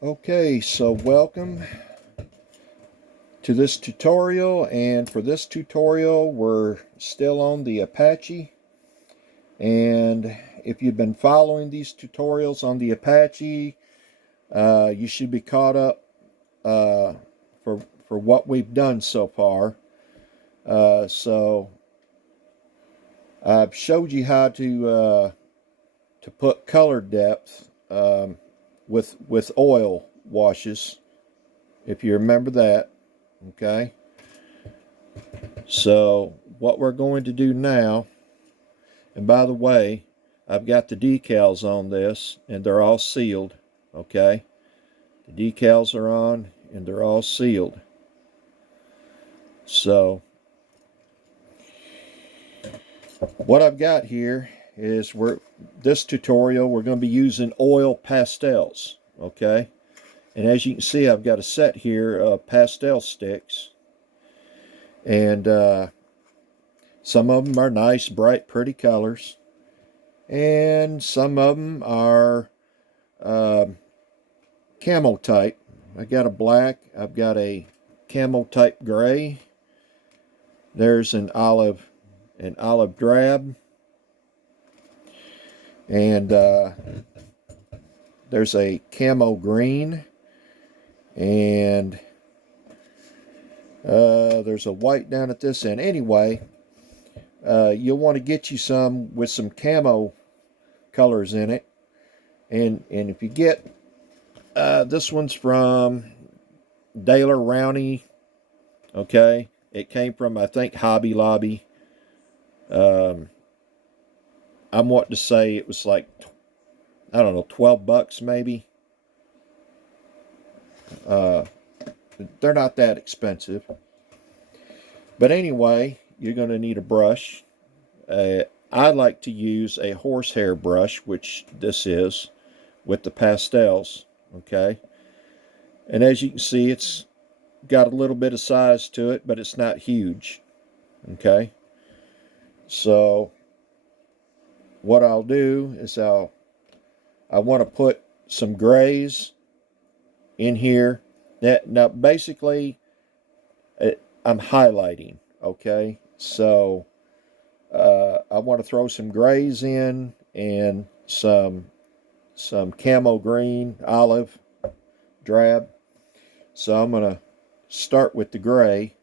Okay, so welcome to this tutorial, and for this tutorial we're still on the Apache. And if you've been following these tutorials on the Apache, you should be caught up uh, for what we've done so far. So I've showed you how to put color depth with oil washes, if you remember that. Okay, so what we're going to do now, and by the way, I've got the decals on this and they're all sealed. Okay, the decals are on and they're all sealed. So what I've got here is this tutorial we're going to be using oil pastels. Okay, and as you can see, I've got a set here of pastel sticks, and some of them are nice, bright, pretty colors, and some of them are uh, camo type. I got a black, I've got a camo type gray. There's an olive drab, and there's a camo green, and there's a white down at this end. Anyway, you'll want to get you some with some camo colors in it, and if you get this one's from Daler Rowney. Okay, it came from, I think, Hobby Lobby. I'm wanting to say it was like, I don't know, $12 maybe. Uh, they're not that expensive. But anyway, you're going to need a brush. I like to use a horsehair brush, which this is, with the pastels. Okay, and as you can see, it's got a little bit of size to it, but it's not huge. Okay, so what I'll do is I want to put some grays in here. Now basically, I'm highlighting. Okay, so I want to throw some grays in and some camo green, olive, drab. So I'm going to start with the gray,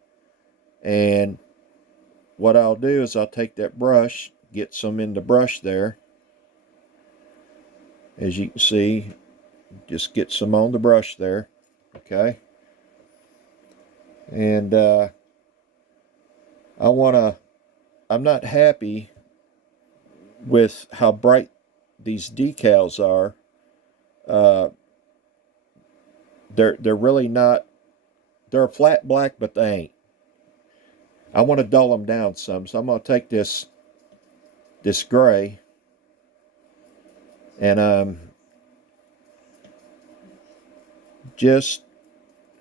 and what I'll do is I'll take that brush, get some in the brush there. As you can see, just get some on the brush there. Okay, and I'm not happy with how bright these decals are. Uh, they're really not. They're a flat black, but they ain't. I want to dull them down some, so I'm going to take this gray, and I'm just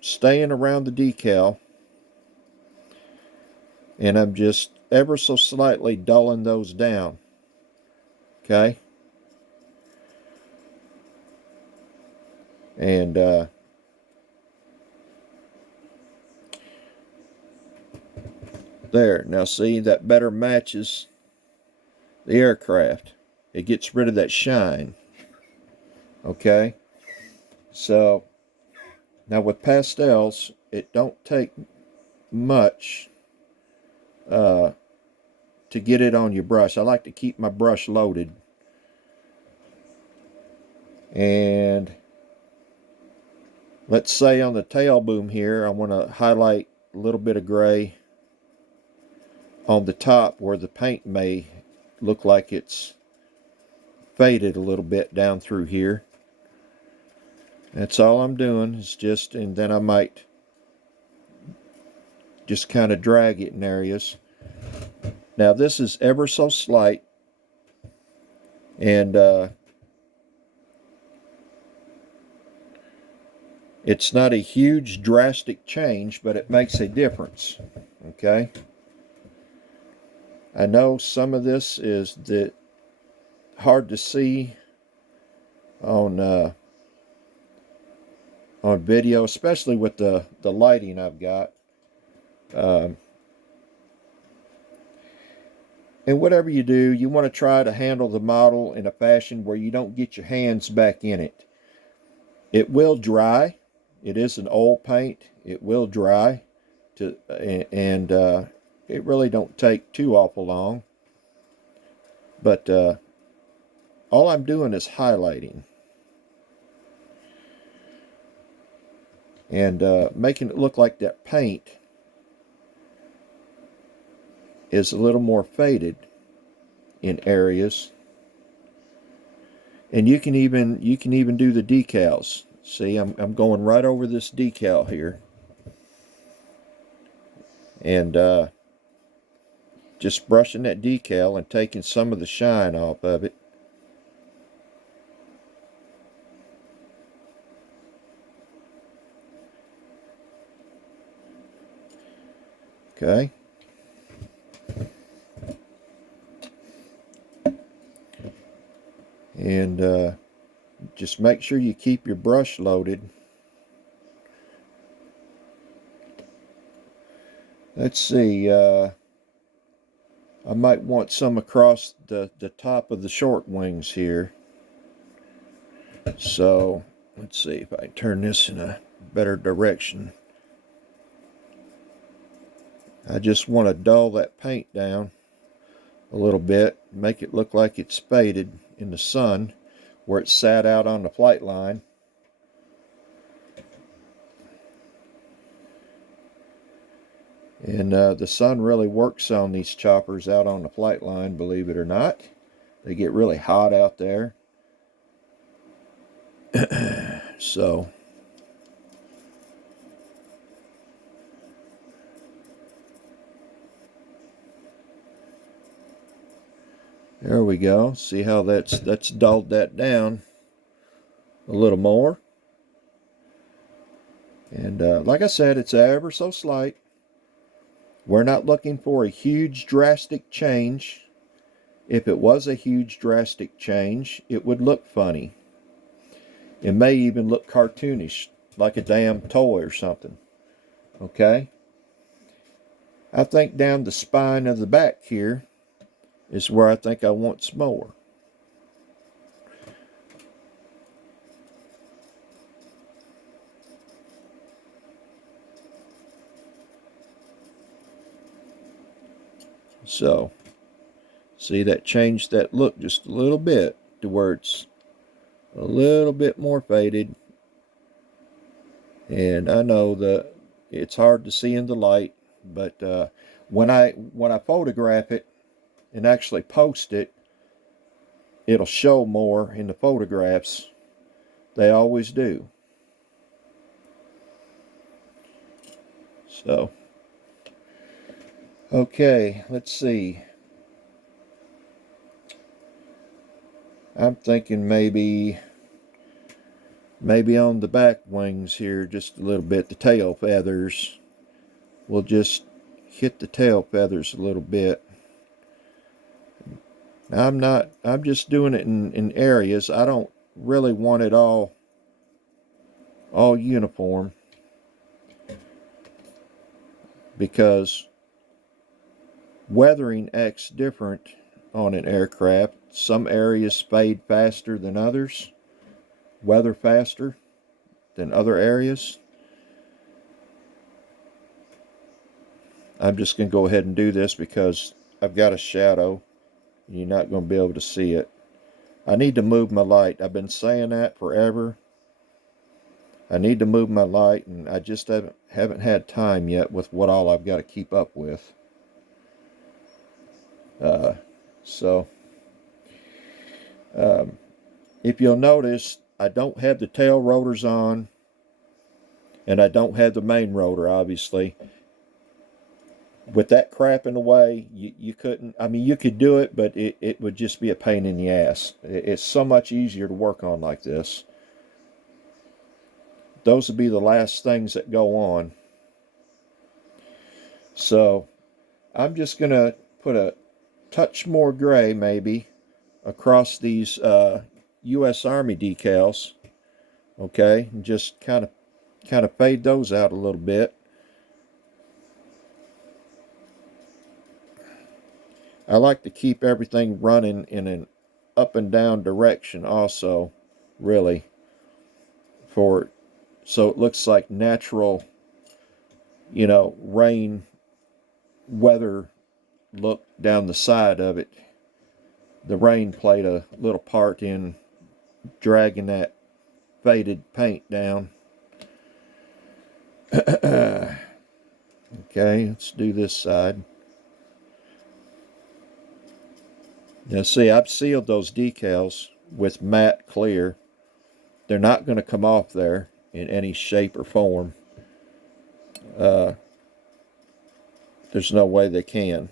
staying around the decal, and I'm just ever so slightly dulling those down. Okay, and there. Now see, that better matches the aircraft. It gets rid of that shine. Okay, so now with pastels, it don't take much to get it on your brush. I like to keep my brush loaded, and let's say on the tail boom here, I want to highlight a little bit of gray on the top where the paint may look like it's faded a little bit down through here. That's all I'm doing, is just, and then I might just kind of drag it in areas. Now this is ever so slight, and it's not a huge drastic change, but it makes a difference. Okay, I know some of this is hard to see on on video, especially with the lighting I've got. Um, and whatever you do, you want to try to handle the model in a fashion where you don't get your hands back in it. It will dry. It is an oil paint. It will dry, and it really don't take too awful long. But all I'm doing is highlighting and making it look like that paint is a little more faded in areas. And you can even do the decals. See, I'm going right over this decal here, and just brushing that decal and taking some of the shine off of it. Okay. And just make sure you keep your brush loaded. Let's see, I might want some across the top of the short wings here. So let's see if I can turn this in a better direction. I just want to dull that paint down a little bit, make it look like it's faded in the sun where it sat out on the flight line. And the sun really works on these choppers out on the flight line, believe it or not. They get really hot out there. So there we go. See how that's dulled that down a little more. And like I said, it's ever so slight. We're not looking for a huge drastic change. If it was a huge drastic change, it would look funny. It may even look cartoonish, like a damn toy or something. Okay? I think down the spine of the back here is where I think I want some more. So, see, that changed that look just a little bit to where it's a little bit more faded. And I know that it's hard to see in the light, but when I photograph it and actually post it, it'll show more in the photographs. They always do. So, okay, let's see. I'm thinking maybe on the back wings here just a little bit, the tail feathers. We'll just hit the tail feathers a little bit. I'm just doing it in areas. I don't really want it all uniform, because weathering acts different on an aircraft. Some areas fade faster than others, weather faster than other areas. I'm just going to go ahead and do this because I've got a shadow. You're not going to be able to see it. I need to move my light. I've been saying that forever. I need to move my light, and I just haven't had time yet with what all I've got to keep up with. If you'll notice, I don't have the tail rotors on, and I don't have the main rotor, obviously. With that crap in the way, you couldn't, I mean, you could do it, but it would just be a pain in the ass. It's so much easier to work on like this. Those would be the last things that go on. So I'm just going to put a touch more gray, maybe, across these U.S. Army decals. Okay, and just kind of kind of fade those out a little bit. I like to keep everything running in an up and down direction also, really, for so it looks like natural, rain weather look down the side of it. The rain played a little part in dragging that faded paint down. Okay, let's do this side. Now see, I've sealed those decals with matte clear. They're not going to come off there in any shape or form. There's no way they can.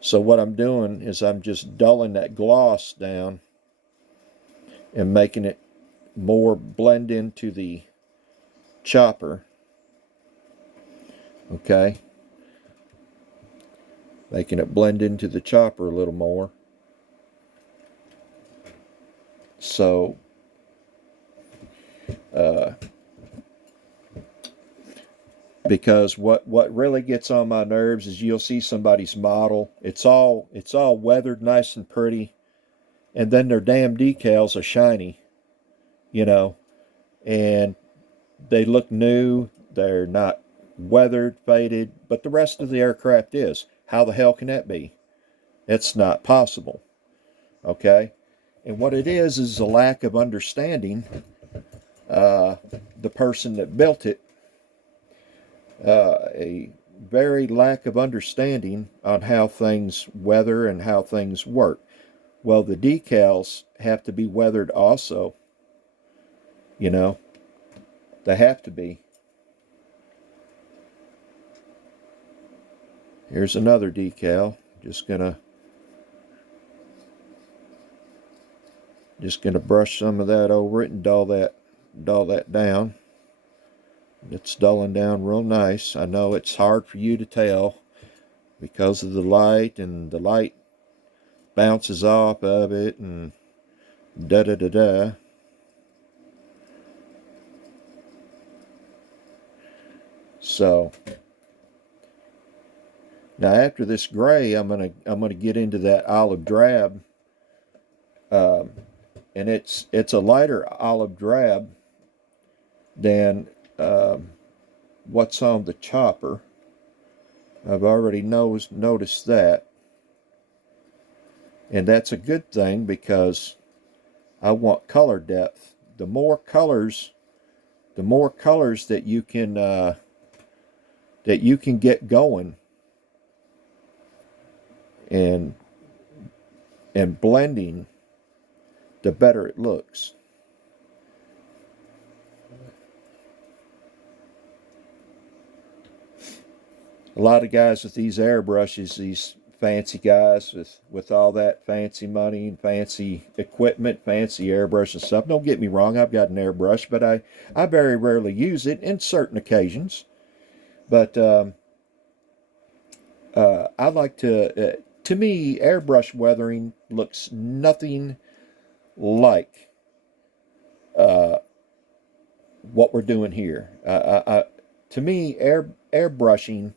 So what I'm doing is I'm just dulling that gloss down and making it more blend into the chopper. Okay. Making it blend into the chopper a little more. So because what really gets on my nerves is you'll see somebody's model. It's all weathered nice and pretty, and then their damn decals are shiny, and they look new. They're not weathered, faded, but the rest of the aircraft is. How the hell can that be? It's not possible. Okay? And what it is a lack of understanding. The person that built it, a very lack of understanding on how things weather and how things work. Well, the decals have to be weathered also. They have to be. Here's another decal. Just gonna brush some of that over it and dull that down. It's dulling down real nice. I know it's hard for you to tell because of the light, and the light bounces off of it, and da da da da. So now after this gray, I'm gonna get into that olive drab, and it's a lighter olive drab than what's on the chopper. I've already noticed that, and that's a good thing because I want color depth. The more colors that you can get going and blending, the better it looks. A lot of guys with these airbrushes, these fancy guys with all that fancy money and fancy equipment, fancy airbrush and stuff. Don't get me wrong, I've got an airbrush, but I very rarely use it in certain occasions. But I like to me, airbrush weathering looks nothing like what we're doing here. To me, airbrushing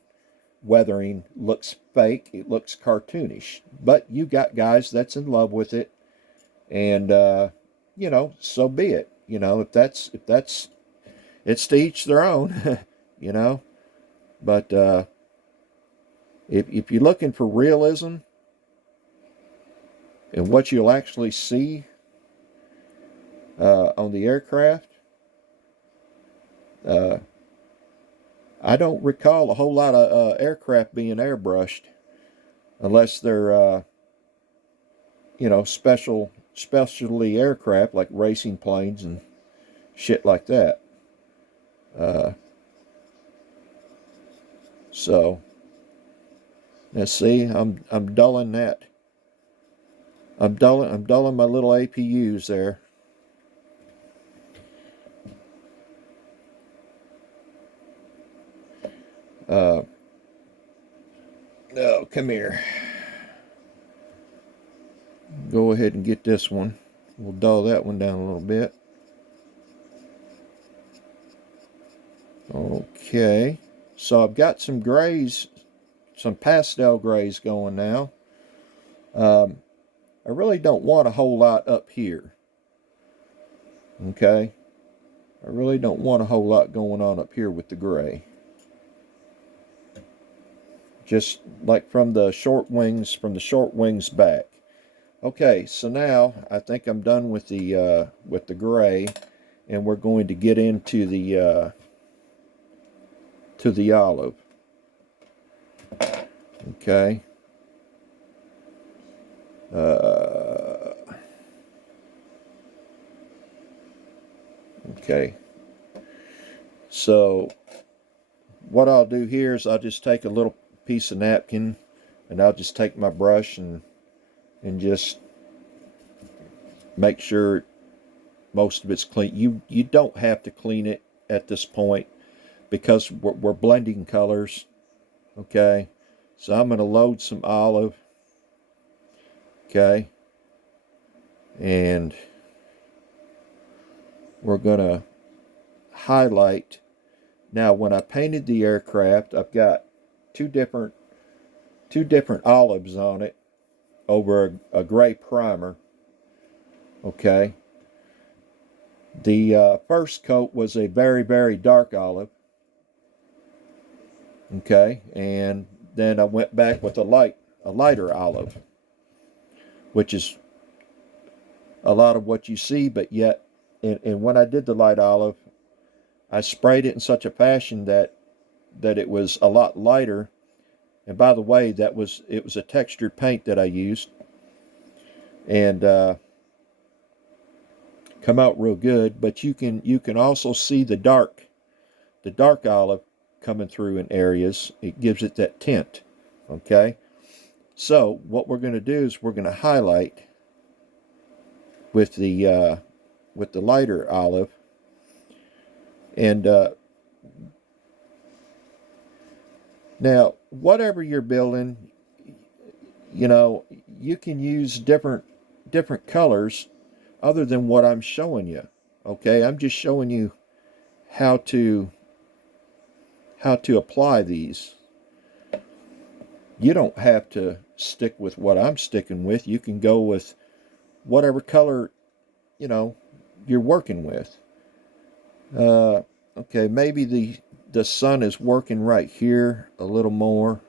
weathering looks fake. It looks cartoonish. But you got guys that's in love with it, and so be it. If that's it's to each their own. you know. But if you're looking for realism and what you'll actually see on the aircraft, I don't recall a whole lot of aircraft being airbrushed unless they're specialty aircraft like racing planes and shit like that. So let's see. I'm dulling that. I'm dulling my little APUs there. Oh, come here. Go ahead and get this one. We'll dull that one down a little bit. Okay, so I've got some grays, some pastel grays going now. I really don't want a whole lot up here. Okay, I really don't want a whole lot going on up here with the gray. Just like from the short wings back. Okay, so now I think I'm done with the gray, and we're going to get into the olive. Okay. Okay. So what I'll do here is I'll just take a little piece of napkin, and I'll just take my brush and just make sure most of it's clean. You don't have to clean it at this point because we're blending colors. Okay, so I'm going to load some olive. Okay, and we're going to highlight. Now, when I painted the aircraft, I've got two different olives on it over a gray primer. Okay, the first coat was a very, very dark olive. Okay, and then I went back with a lighter olive, which is a lot of what you see, but yet, and when I did the light olive, I sprayed it in such a fashion that it was a lot lighter. And by the way, it was a textured paint that I used, and come out real good. But you can also see the dark olive coming through in areas. It gives it that tint. Okay, so what we're going to do is we're going to highlight with the lighter olive, and now whatever you're building, you can use different colors other than what I'm showing you. Okay, I'm just showing you how to apply these. You don't have to stick with what I'm sticking with. You can go with whatever color you're working with. Okay, maybe the sun is working right here a little more.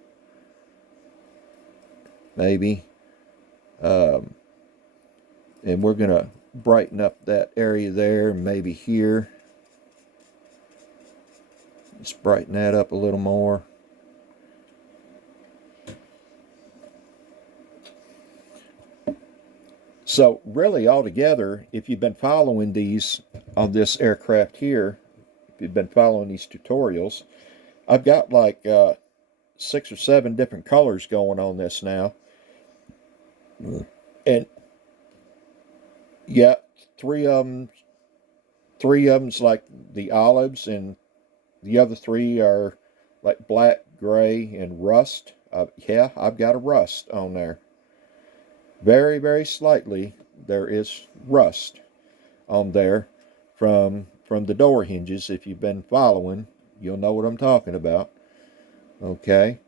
Maybe. And we're going to brighten up that area there, maybe here. Just brighten that up a little more. So really altogether, if you've been following these on this aircraft here, if you've been following these tutorials, I've got like 6 or 7 different colors going on this now. And yeah, three of them's like the olives, and the other 3 are like black, gray, and rust. Yeah, I've got a rust on there. Very, very slightly, there is rust on there from the door hinges. If you've been following, you'll know what I'm talking about. Okay,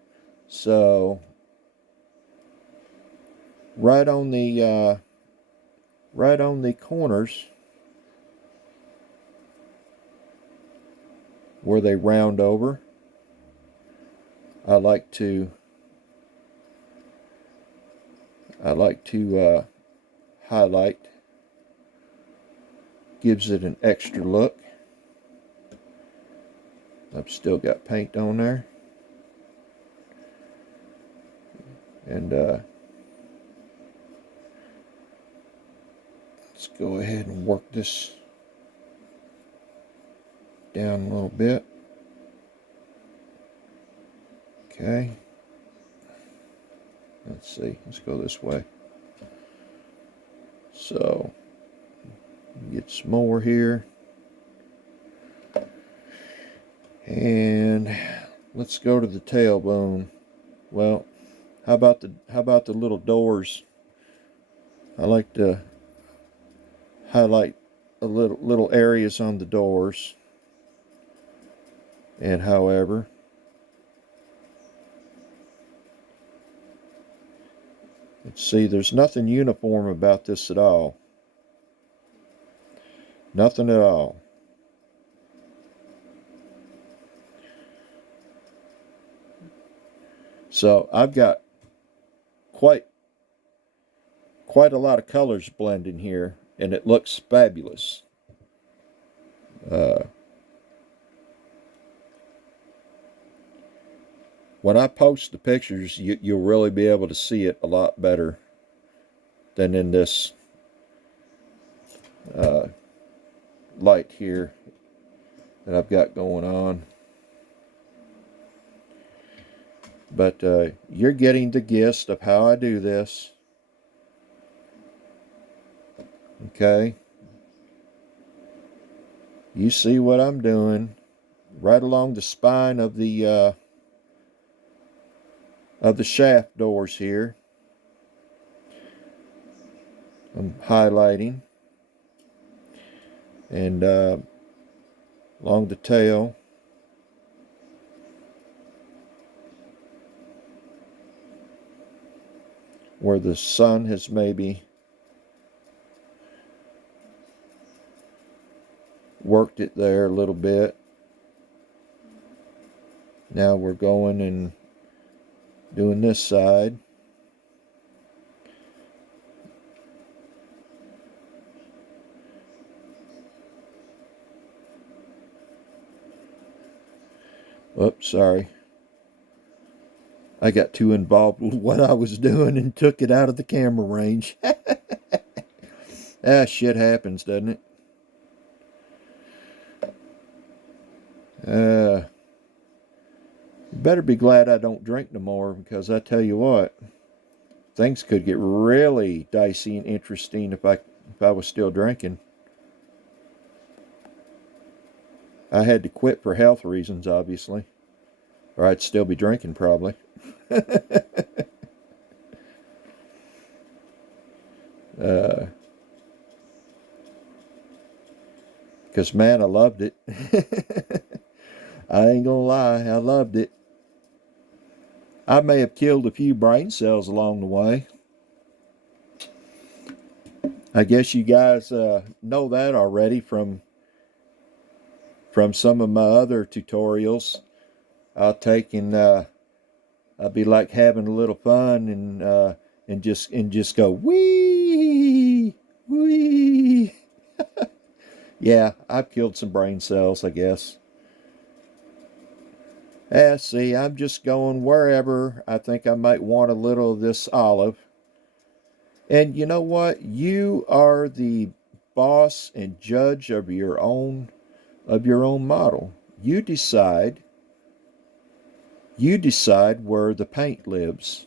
so right on the corners where they round over, I like to highlight. Gives it an extra look. I've still got paint on there, and let's go ahead and work this down a little bit. Okay, let's see, let's go this way. So get some more here, and let's go to the tailbone. Well, how about the little doors? I like to highlight a little areas on the doors. And however, see, there's nothing uniform about this at all. Nothing at all. So I've got quite a lot of colors blending here, and it looks fabulous. When I post the pictures, you'll really be able to see it a lot better than in this light here that I've got going on. But you're getting the gist of how I do this. Okay. You see what I'm doing right along the spine of the shaft doors here. I'm highlighting, and along the tail. Where the sun has maybe worked it there a little bit. Now we're going and doing this side. Oops, sorry. I got too involved with what I was doing and took it out of the camera range. Shit happens, doesn't it? You better be glad I don't drink no more, because I tell you what, things could get really dicey and interesting if I was still drinking. I had to quit for health reasons, obviously, or I'd still be drinking probably. Because man, I loved it. I ain't gonna lie, I loved it. I may have killed a few brain cells along the way. I guess you guys know that already from some of my other tutorials. I'll take and I'll be like having a little fun and just go wee wee. Yeah, I've killed some brain cells, I guess. See, I'm just going wherever I think I might want a little of this olive. And you know what? You are the boss and judge of your own model. You decide where the paint lives.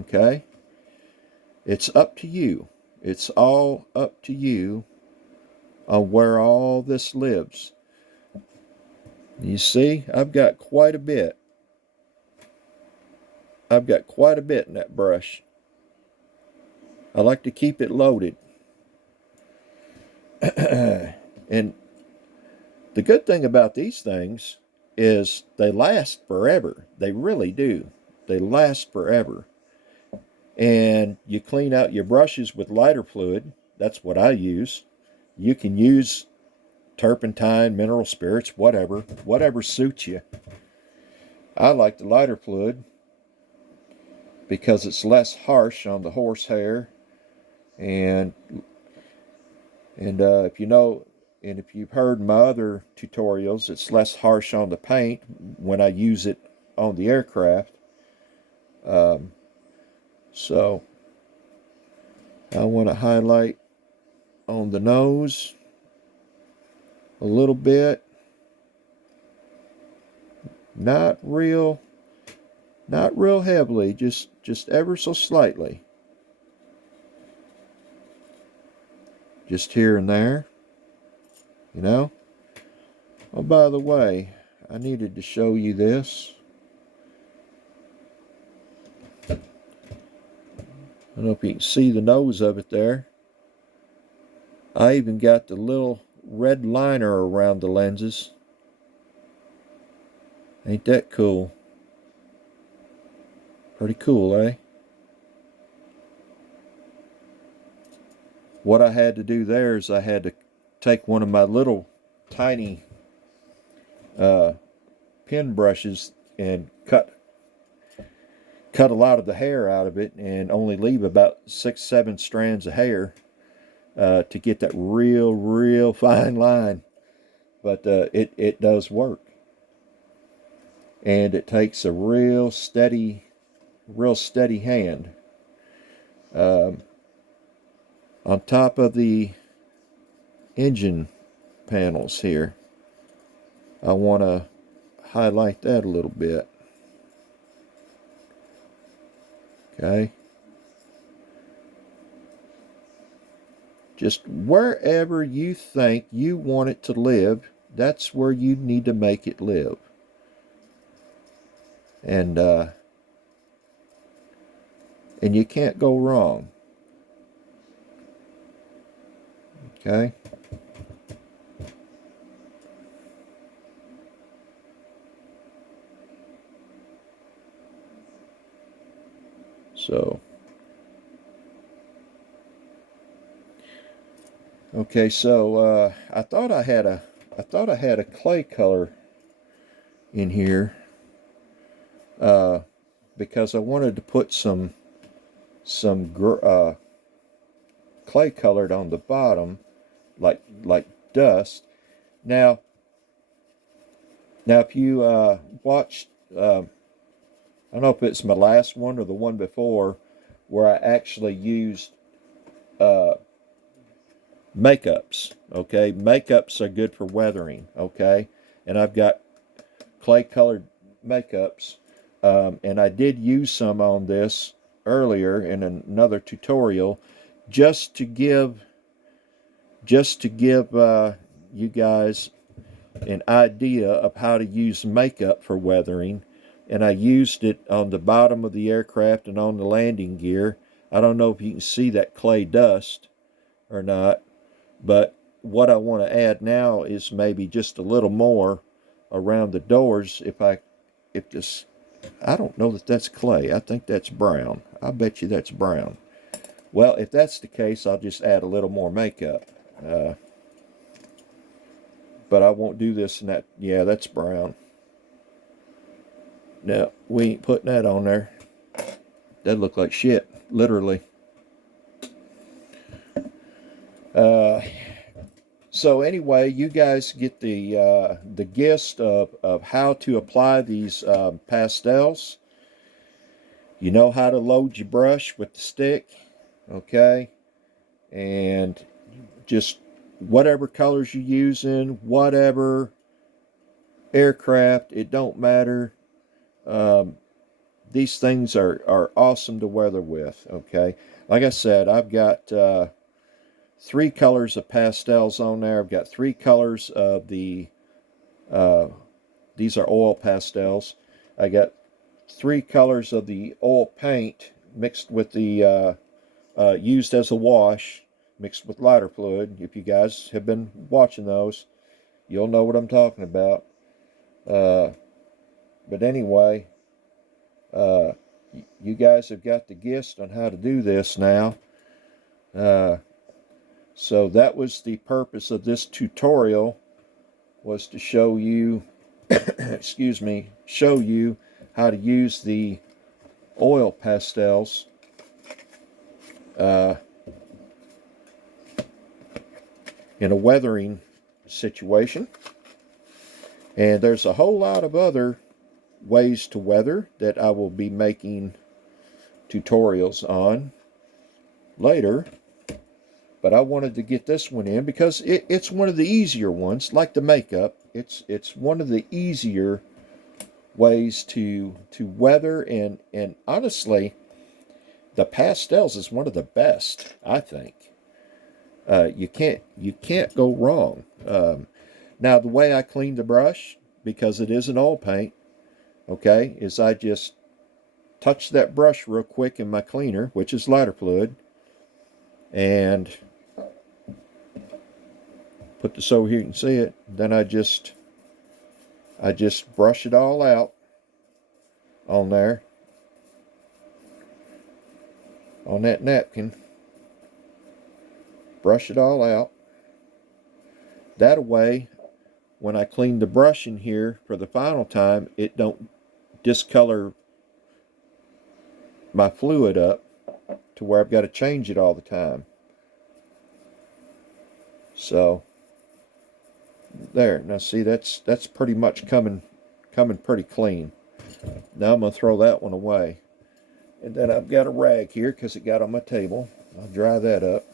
Okay? It's up to you. It's all up to you on where all this lives. You see, I've got quite a bit. I've got quite a bit in that brush. I like to keep it loaded. And the good thing about these things is they last forever. They really do. They last forever. And you clean out your brushes with lighter fluid. That's what I use. You can use turpentine, mineral spirits, whatever suits you. I like the lighter fluid because it's less harsh on the horsehair, and if you know, and if you've heard my other tutorials, it's less harsh on the paint when I use it on the aircraft. So I want to highlight on the nose a little bit. Not real heavily, just ever so slightly. Just here and there, you know. Oh, by the way, I needed to show you this. I don't know if you can see the nose of it there. I even got the little red liner around the lenses. Ain't that cool? Pretty cool, eh? What I had to do there is I had to take one of my little tiny uh, pen brushes and cut a lot of the hair out of it and only leave about 6-7 strands of hair to get that real fine line. But it does work, and it takes a real steady hand. Um, on top of the engine panels here, I want to highlight that a little bit. Okay. Just wherever you think you want it to live, that's where you need to make it live. And you can't go wrong. Okay. So, okay, so I thought I had a clay color in here because I wanted to put some clay colored on the bottom, like dust. Now, if you watched, I don't know if it's my last one or the one before, where I actually used uh, makeups. Okay, makeups are good for weathering. Okay, and I've got clay colored makeups, and I did use some on this earlier in another tutorial, just to give you guys an idea of how to use makeup for weathering. And I used it on the bottom of the aircraft and on the landing gear. I don't know if you can see that clay dust or not, but what I want to add now is maybe just a little more around the doors. If this, I don't know that that's clay. I think that's brown. I bet you that's brown. Well, if that's the case, I'll just add a little more makeup. But I won't do this in that. Yeah, that's brown. No, we ain't putting that on there. That look like shit, literally. Uh, so anyway, you guys get the gist of how to apply these pastels. You know how to load your brush with the stick, okay? And just whatever colors you're using, whatever aircraft, it don't matter. Um, these things are awesome to weather with, okay? Like I said, I've got 3 colors of pastels on there. I've got 3 colors of these are oil pastels. I got 3 colors of the oil paint mixed with the used as a wash, mixed with lighter fluid. If you guys have been watching those, you'll know what I'm talking about. Uh, but anyway, uh, you guys have got the gist on how to do this now. So that was the purpose of this tutorial, was to show you, excuse me, show you how to use the oil pastels uh, in a weathering situation. And there's a whole lot of other ways to weather that I will be making tutorials on later. But I wanted to get this one in because it's one of the easier ones, like the makeup. It's one of the easier ways to weather, and honestly, the pastels is one of the best, I think. You can't go wrong. Now the way I clean the brush, because it is an oil paint, okay, is I just touch that brush real quick in my cleaner, which is lighter fluid, and put this over here, you can see it. Then I just I just brush it all out on there, on that napkin. Brush it all out. That way, when I clean the brush in here for the final time, it don't discolor my fluid up to where I've got to change it all the time. So there, now see, that's pretty much coming pretty clean. Now I'm gonna throw that one away, and then I've got a rag here because it got on my table. I'll dry that up.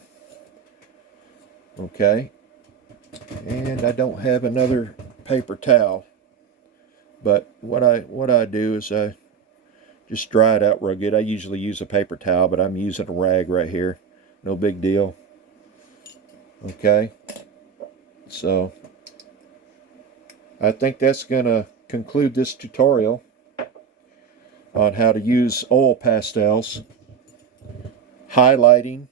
Okay, and I don't have another paper towel, but what I do is I just dry it out real good. I usually use a paper towel, but I'm using a rag right here. No big deal. Okay, so I think that's gonna conclude this tutorial on how to use oil pastels. Highlighting,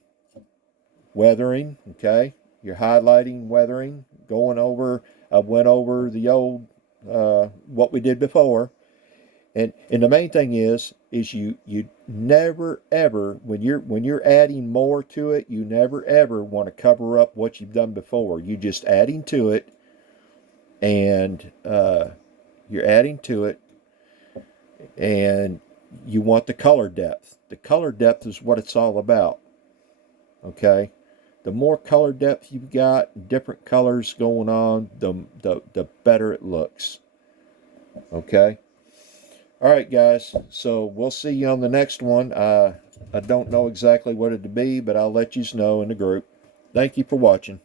weathering, okay? You're highlighting, weathering, going over, I went over the old, what we did before. And the main thing is you never ever, when you're adding more to it, you never ever want to cover up what you've done before. You're just adding to it, and you're adding to it, and you want the color depth. The color depth is what it's all about. Okay, the more color depth you've got, different colors going on, the better it looks. Okay. All right, guys. So we'll see you on the next one. I don't know exactly what it'll be, but I'll let you know in the group. Thank you for watching.